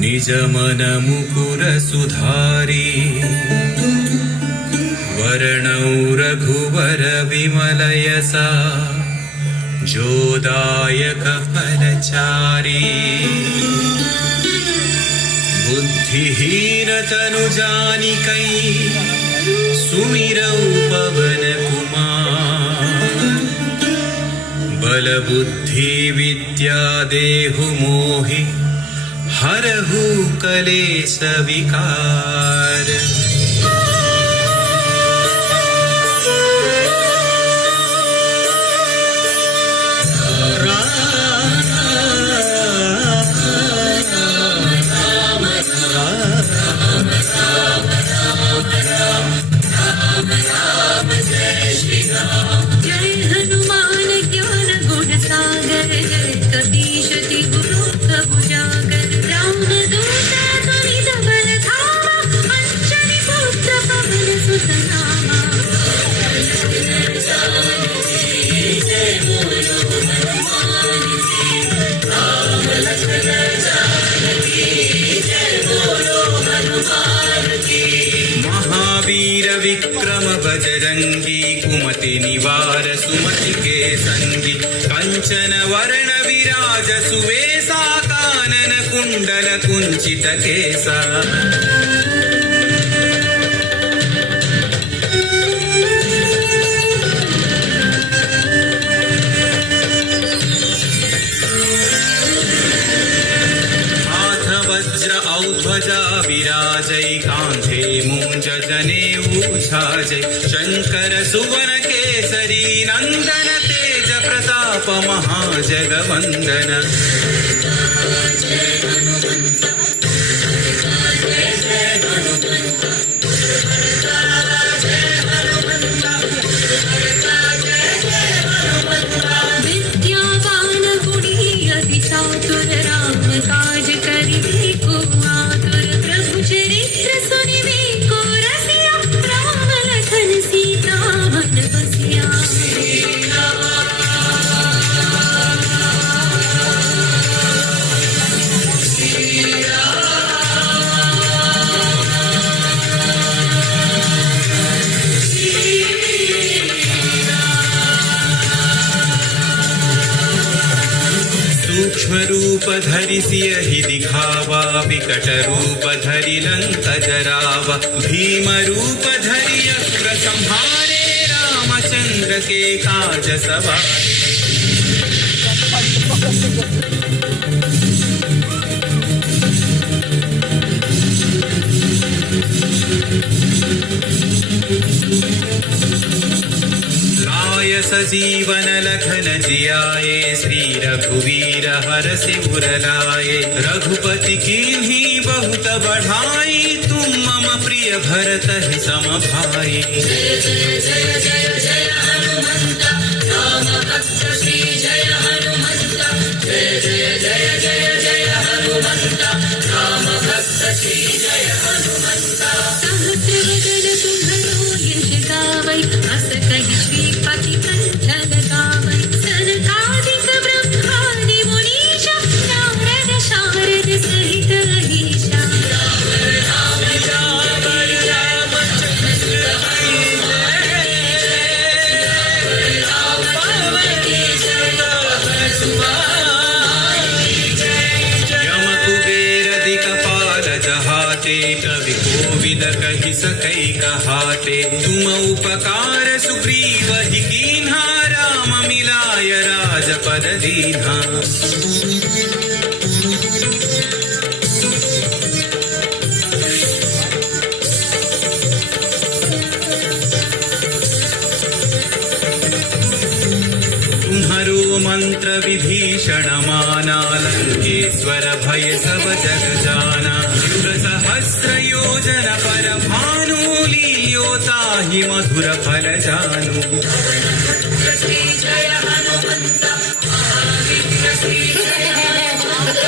निज मन मुकुर सुधारी वर्णौ रघुवर विमल यसा जोदायक फलचारी बुद्धिहीन तनु जानिकै सुमिरौ पवन कुमार बल बुद्धि विद्या देहु मोहि हरहु कलेश विकार। महावीर विक्रम बजरंगी कुमति निवार सुमति के संगी कंचन वर्ण विराज सुवेशा कानन कुंडल कुंचित केसा वज्र औध्वजा विराजै कांधे मूंज जनेऊ छाजै शंकर सुवन केसरी नंदन तेज प्रताप महाजगवंदन। सूक्ष्म रूप धरि सियहि दिखावा विकट रूप धरि लंक जरावा भीम रूप धरि अग्र संहारे रामचंद्र के काज सवारे। सजीवन लखन जियाए श्री रघुवीर हरषि उर लाए रघुपति कीन्ही बहुत बढ़ाई तुम मम प्रिय भरत ही सम भाई। जय जय जय जय जय हनुमंत राम भक्त श्री जय हनुमंत जय जय जय जय जय हनुमंत राम भक्त श्री जय हनुमंत। सहस्र वदन तुम्हरो यश गावै अस कहि श्रीपति कवि कोविद कहि सकै कहाते तुम उपकार सुग्रीव ही कीन्हा राम मिलाय राजपद दीन्हा। तुम्हारो मंत्र विभीषण माना लंकेश्वर भय सब जग जाना सहस्र योजन पर भानु लील्यो ताहि मधुर फल जानु। श्री जय हनुमंत श्री जय हनुमंत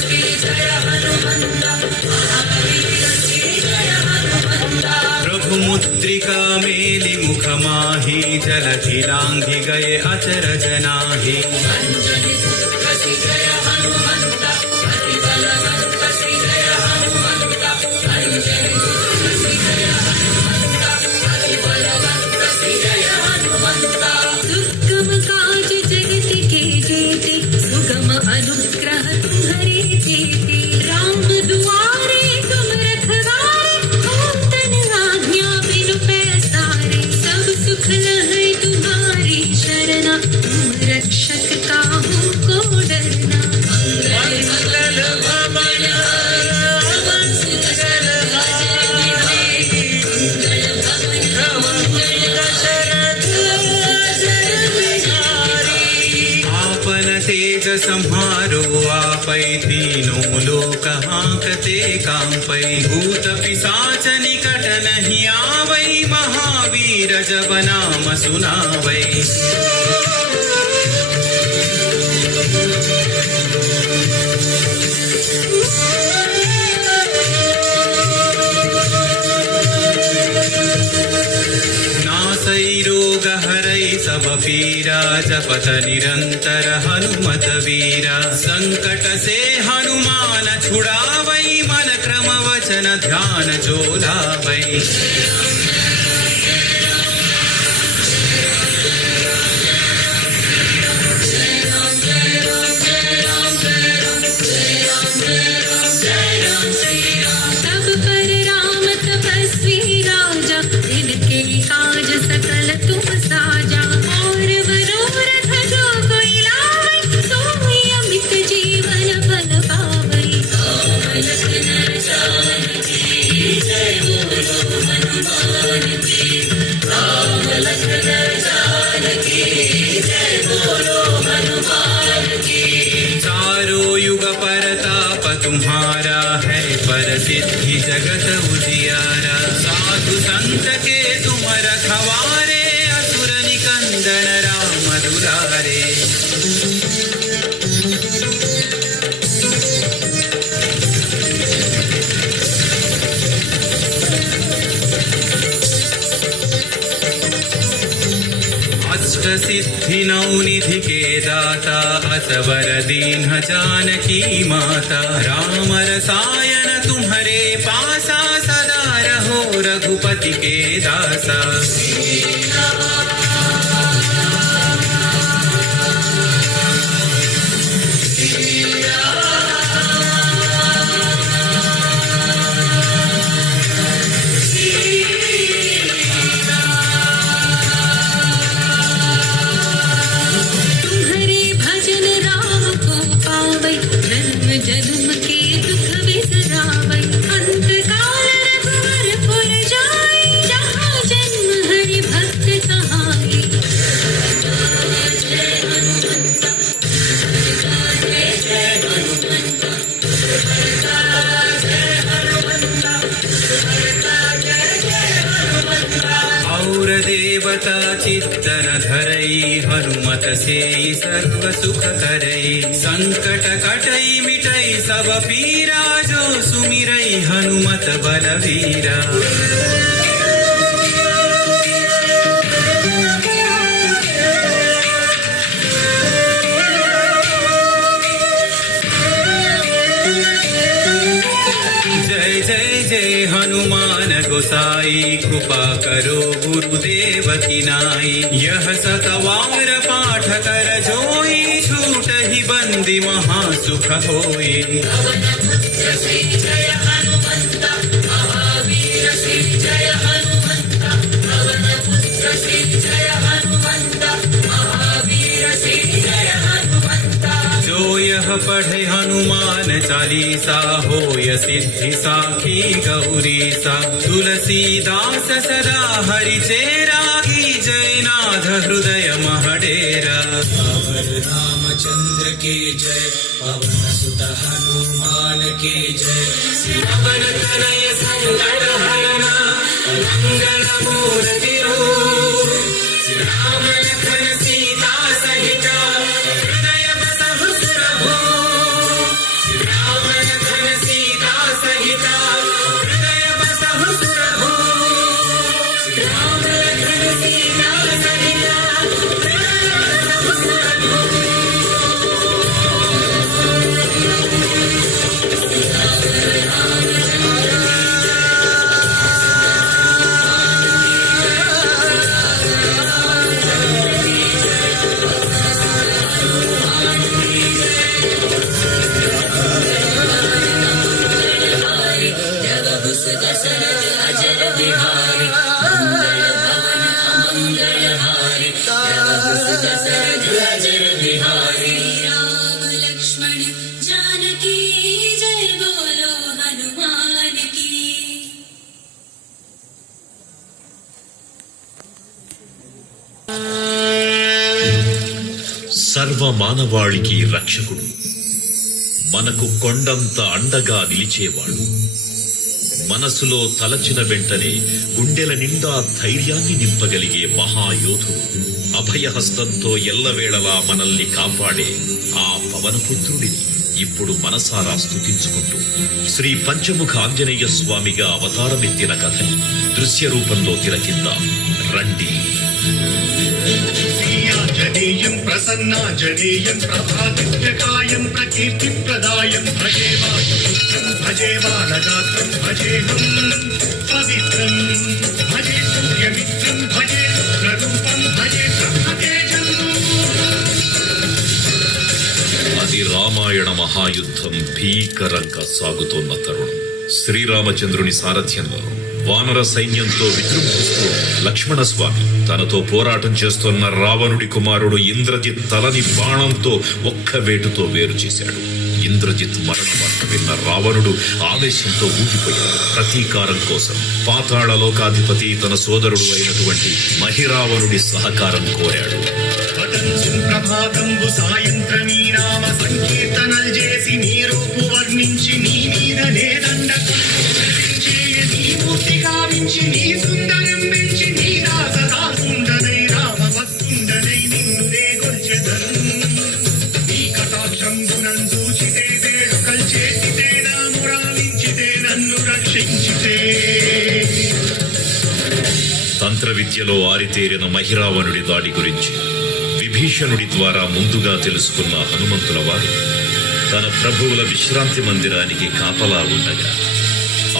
श्री जय हनुमंत श्री जय हनुमंत। प्रभु मुद्रिका मेलि मुख माहि जलधि लांघि गए अचरज नाहि। जय हनुमंत पै तीनों लोक हांकते कांपै भूत पिशाच निकट नहीं आवै महावीर जब नाम सुनावै रोग हरै सब पीरा जपत निरंतर हनुमत वीरा संकट से हनुमान छुड़ावै मन क्रम वचन ध्यान जो लावै तुम्हारा है परसिद्धि जगत उजियारा साधु संत के तुम रखवारे असुर निकंदन राम दुलारे अष्ट सिद्धि नौ निधि के दाता असवर दीन जानकी माता राम रसायन तुम्हारे पासा सदा रहो रघुपति के दासा देवता चित्तन धरई हनुमत से सर्व सुख करई संकट कटई मिटई सब पीरा जो सुमिरई हनुमत बलवीरा जय जय जय हनुमान गोसाई कृपा करो गुरुदेव की नाई यह सतवार पाठ कर जोई छूट ही बंदी महासुख होई जय हनुमंत महावीर श्री जय हनुमंत पवन पुत्र श्री जय हनुमंत महावीर श्री जय हनुमंत जो यह पढ़े हनुमान चालीसा होय सिद्धि साखी गौरीसा तुलसीदास सदा हरि चेरा की जयनाथ हृदय महडेरा पवन रामचंद्र के जय पवन सुत हनुमान के जय श्री पवन तनय संकट हरण मंगल मूर्ति रूप श्री राम लखन सीता सहित हृदय बसहु सुरभूप श्री राम लखन सीता सहित हृदय बसहु सुरभूप श्री राम लखन सीता सहित हृदय बसहु सुरभूप సర్వ మానవాళికి రక్షకుడు మనకు కొండంత అండగా నిలిచేవాడు. మనసులో తలచిన వెంటనే గుండెల నిండా ధైర్యాన్ని నింపగలిగే మహాయోధుడు, అభయహస్తంతో ఎల్లవేళలా మనల్ని కాపాడే ఆ పవనపుత్రుడిని ఇప్పుడు మనసారా స్తుతించుకుంటూ శ్రీ పంచముఖ ఆంజనేయ స్వామిగా అవతారమెత్తిన కథని దృశ్య రూపంలో తిలకిద్దాం రండి. శ్రీయాంజనేయం ప్రసన్నాంజనేయం ప్రభాదిత్యకాయం ప్రకీర్తిప్రదాయం భజే వాయుపుత్రం భజే బాలగాత్రం భజేహం పవిత్రం భజే సూర్యమిత్రం భజే రుద్రరూపం భజే బ్రహ్మతేజం. అది రామాయణ మహాయుద్ధం భీకరంగా సాగుతోన్న తరుణం. శ్రీరామచంద్రుని సారథ్యంలో వానర సైన్యంతో విజృంభిస్తూ లక్ష్మణస్వామి తనతో పోరాటం చేస్తున్న రావణుడి కుమారుడు ఇంద్రజిత్ తలని బాణంతో ఒక్క వేటుతో వేరు చేశాడు. ఇంద్రజిత్ మరణ వార్త విన్న రావణుడు ఆవేశంతో ఊగిపోయాడు. ప్రతీకారం కోసం పాతాళ లోకాధిపతి తన సోదరుడు అయినటువంటి మహిరావణుడి సహకారం కోరాడు. ప్రభాతంబు సాయంత్రమీ నామ సంకీర్తనలు చేసి నీ రూపు వర్ణించి నీ మీద నేదండ నీ మూర్తి కావించి నీ సుందరం పెంచి నీ దాసదాసుండనై రామ భక్తుండనై నిన్ను నే గొల్చెదను. నీ కటాక్షంబునం చూచితే వేడుకలు చేసితే నామురాలించితే నన్ను రక్షించితే. తంత్ర విద్యలో ఆరితేరిన మహిరావణుడి దాడి గురించి విభీషణుడి ద్వారా ముందుగా తెలుసుకున్న హనుమంతుల వారు తన ప్రభువుల విశ్రాంతి మందిరానికి కాపలా ఉండగా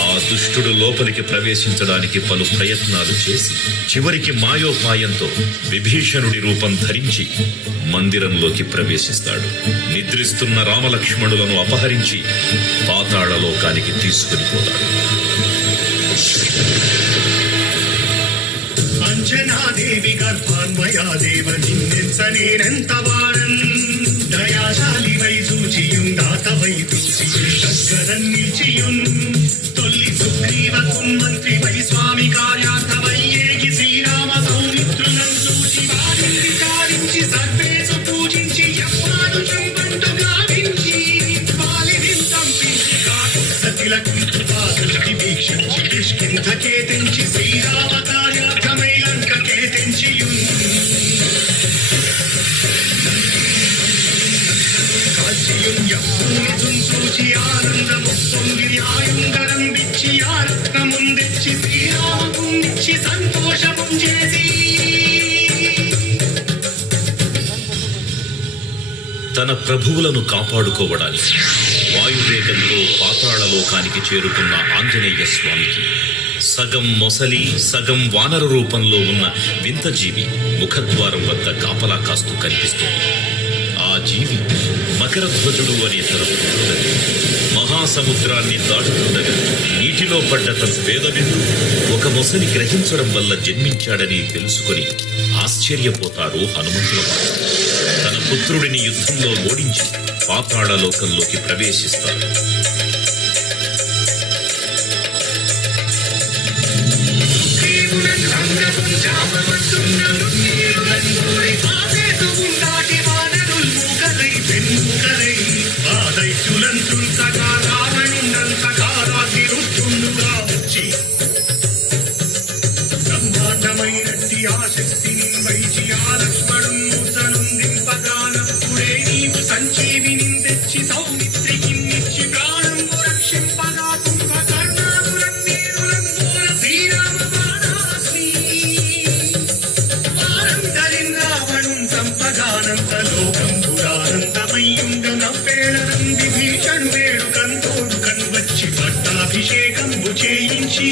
ఆ దుష్టుడు లోపలికి ప్రవేశించడానికి పలు ప్రయత్నాలు చేసి చివరికి మాయోపాయంతో విభీషణుడి రూపం ధరించి మందిరంలోకి ప్రవేశిస్తాడు. నిద్రిస్తున్న రామలక్ష్మణులను అపహరించి పాతాళ లోకానికి తీసుకుని పోతాడు. అంజనాదేవి గర్భాన్వయాదేవ నిన్నెంత వాడన్ దయాశాలి వై చూచియుం దాతవై చూచియుం నిలిచియుం తొల్లి సుగ్రీవకుం మంత్రి వై స్వామి కార్యార్థమై ఏగి శ్రీరామ సౌమిత్రులను చూచి వారిని కారించి సర్వేసు పూజించి యమ్మానుషం పంటు గావించి వాలిని సంపించి కాకు సతిలకు కృపాదృష్టి వీక్షించి కిష్కింధకే తెంచి శ్రీరామ కార్యార్థమై లంకకే తెంచియుం కాల్చియుం యమ్ముని చూచి ఆనందముప్పొంగిరి ఆయుంగరం విచ్చి ఆరత్నముందెచ్చి శ్రీరామకుండిచ్చి సంతోషము చేసి. తన ప్రభువులను కాపాడుకోవడానికి వాయువేగంతో పాతాళ లోకానికి చేరుకున్న ఆంజనేయ స్వామికి సగం మొసలి సగం వానర రూపంలో ఉన్న వింత జీవి ముఖద్వారం వద్ద కాపలా కాస్తూ కనిపిస్తుంది. ఆ జీవి మకరధ్వజుడు అనే తన పుత్రుడని మహాసముద్రాన్ని దాటుతుండగా నీటిలో పడ్డ తన పేదవిందు ఒక మొసలి గ్రహించడం వల్ల జన్మించాడని తెలుసుకుని ఆశ్చర్యపోతారు హనుమంతుల వారు. తన పుత్రుడిని యుద్ధంలో ఓడించి పాతాళ లోకంలోకి ప్రవేశిస్తారు. బ్రహ్మాండమైనట్టి ఆ శక్తిని వైచి ఆ లక్ష్మణుందింపగానప్పుడే నీవు సంజీవిని తెచ్చి సౌమిత్రికి నిచ్చి ప్రాణం రక్షింపగా కుంభకర్ణాదులం వీరులం శ్రీరామ బాణాగ్ని వారందరిం రావణుం సంపగానంత లోకం పురానందమయ్యుండన పేళనం విభీషణు వేడుకంతోడు కన్వచ్చి పట్టాభిషేకంబు చేయించి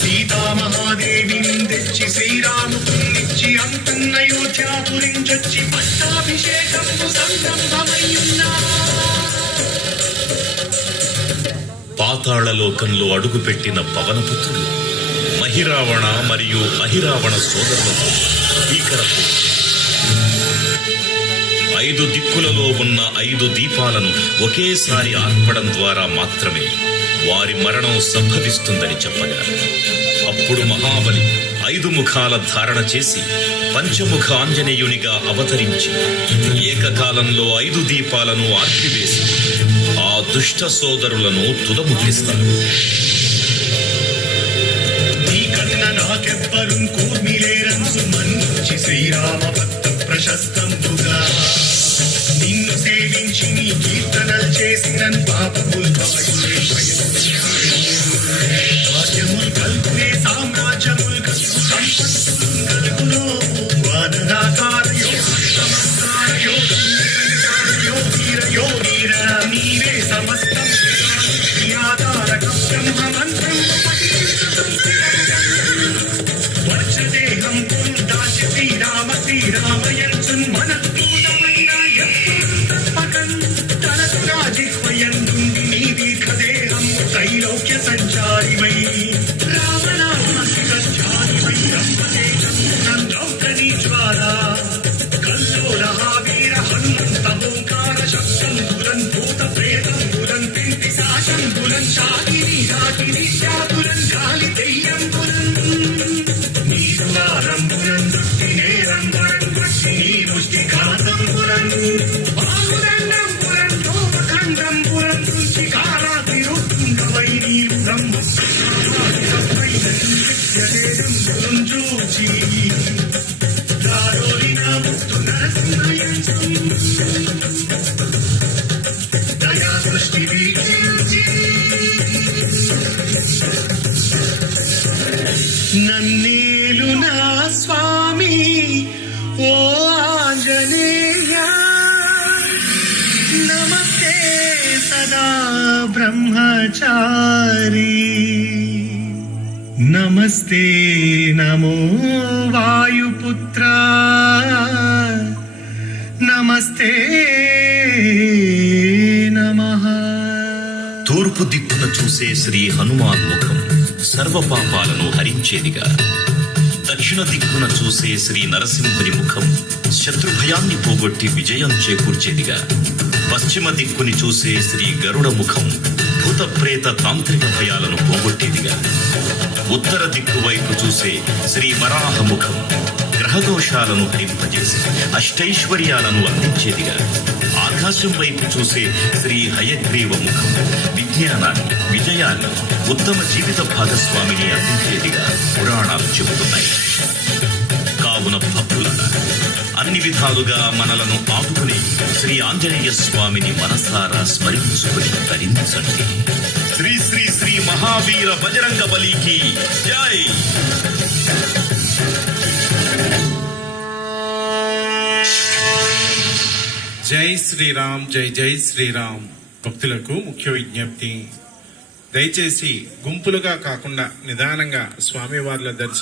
సీతామహాదేవిని తెచ్చి శ్రీరామునిచ్చి అంటున్నయోధ్యాపురించొచ్చి పట్టాభిషేకంబు సంరంభమయ్యున్నా. పాతాళ లోకంలో అడుగుపెట్టిన పవనపుత్రుడు మహిరావణ మరియు అహిరావణ సోదరులతో భీకరపు 5 దిక్కులలో ఉన్న 5 దీపాలను ఒకేసారి ఆర్పడం ద్వారా మాత్రమే వారి మరణం సంభవిస్తుందని చెప్పగా అప్పుడు మహాబలి 5 ముఖాల ధారణ చేసి పంచముఖ ఆంజనేయునిగా అవతరించి ఏకకాలంలో 5 దీపాలను ఆర్పివేసి ఆ దుష్ట సోదరులను తుదముట్టిస్తాడు. నీకన్న నాకెవ్వరు కూర్మిలేరంసు మన్నించి శ్రీరామ భక్త ప్రశస్తంబుగా నిన్ను సేవించి నీ కీర్తనలు చేసిన పాపముల్ భాగ్యముల్ కల్పునే సామ్రాజ్యముల్ సంపత్తులు కలుగులో వానరాకార యోగీర నీవే సమస్తం ఆధారకం బ్రహ్మ మంత్రం వర్షదేహం పురుదాచి శ్రీరామయన్సున్ మనఃపూర్ణమైన పకన్ తనకు రాజిహ్వయందుండి నీ దీర్ఘదేహం త్రైలోక్య సంచారివై రామనామాసికధ్యానివై బ్రహ్మతేజం నందౌకనీ జ్వాలా కల్లోలహావీర హనుమంతమోంకార శబ్దంబులన్ భూత ప్రేతంబులన్ పిశాచంబులన్ శాకిని రాకిని శాకులన్ గాలి దెయ్యంబులన్ నీరువారంబులన్ దుష్టినేరంబులన్ వష్టినీ ముష్టిఘాతంబులన్ బాహుదండంబులన్ లోమఖండంబులన్ దుష్టికారాతిరుత్తుండవై నీరు బ్రహ్మపైన నిత్యదేదంబులన్ జూచి దారోరిన ముక్తు నరసింహయంసు దయా దృష్టి వీక్షించి నన్నేలు నా స్వామి ఓ ఆంజనేయ నమస్తే సదా బ్రహ్మచారి నమస్తే నమో వాయుపుత్ర నమస్తే నమః. తూర్పు దిక్కున చూసే శ్రీ హనుమాన్ ముఖం సర్వ పాపాలను హరించేదిగా, దక్షిణ దిక్కున చూసే శ్రీ నరసింహుని ముఖం శత్రుభయాన్ని పోగొట్టి విజయం చేకూర్చేదిగా, పశ్చిమ దిక్కుని చూసే శ్రీ గరుడ ముఖం భూత ప్రేత తాంత్రిక భయాలను పోగొట్టేదిగా, ఉత్తర దిక్కు వైపు చూసే శ్రీ వరాహ ముఖం గ్రహదోషాలను హరింపజేసి అష్టైశ్వర్యాలను అందించేదిగా, ఆకాశం వైపు చూసే శ్రీ హయగ్రీవ ముఖం విజ్ఞానాన్ని, విజయాన్ని, ఉత్తమ జీవిత భాగస్వామిని అందించేదిగా పురాణాలు చెబుతున్నాయి. కావున భక్తులన అన్ని విధాలుగా మనలను ఆదుకుని శ్రీ ఆంజనేయ స్వామిని మనసారా స్మరించుకుని తరించండి. శ్రీ శ్రీ శ్రీ మహావీర బజరంగ బలికి జై. జై శ్రీరామ్, జై జై శ్రీరామ్. భక్తులకు ముఖ్య విజ్ఞప్తి, దయచేసి గుంపులుగా కాకుండా నిదానంగా స్వామివార్ల దర్శనం